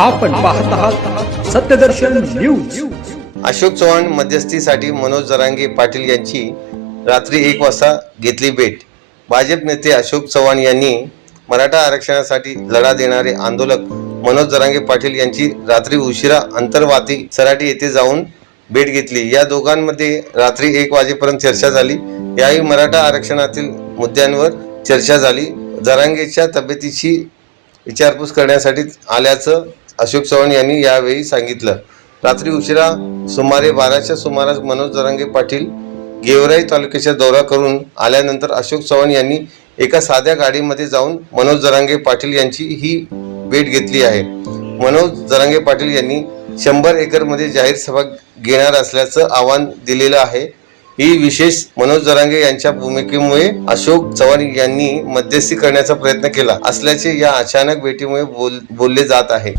आपण पाहत आहात सत्यदर्शन न्यूज. अशोक चव्हाण मध्यस्थीसाठी मनोज जरांगे पाटील यांची रात्री एक वाजता घेतली भेट. भाजप नेते अशोक चव्हाण यांनी मराठा आरक्षणासाठी लढा देणारे आंदोलक मनोज जरांगे पाटील यांची रात्री उशिरा अंतर्वाती सराटी येथे जाऊन भेट घेतली. या दोघांमध्ये रात्री एक वाजेपर्यंत चर्चा झाली. यावेळी मराठा आरक्षणातील मुद्द्यांवर चर्चा झाली. जरांगेच्या तब्येतीची विचारपूस करण्यासाठी आल्याचं अशोक चव्हाण यांनी यावेळी सांगितलं. रात्री उशिरा सुमारे बाराच्या सुमारास मनोज दरांगे पाटील गेवराई तालुक्याचा दौरा करून आल्यानंतर अशोक चव्हाण यांनी एका साध्या गाडीमध्ये जाऊन मनोज जरांगे पाटील यांची ही भेट घेतली आहे. मनोज जरांगे पाटील यांनी शंभर एकरमध्ये जाहीर सभा घेणार असल्याचं आव्हान दिलेलं आहे. ही विशेष मनोज जरांगे यांच्या भूमिकेमुळे अशोक चव्हाण यांनी मध्यस्थी करण्याचा प्रयत्न केला असल्याचे या अचानक भेटीमुळे बोल बोलले जात आहे.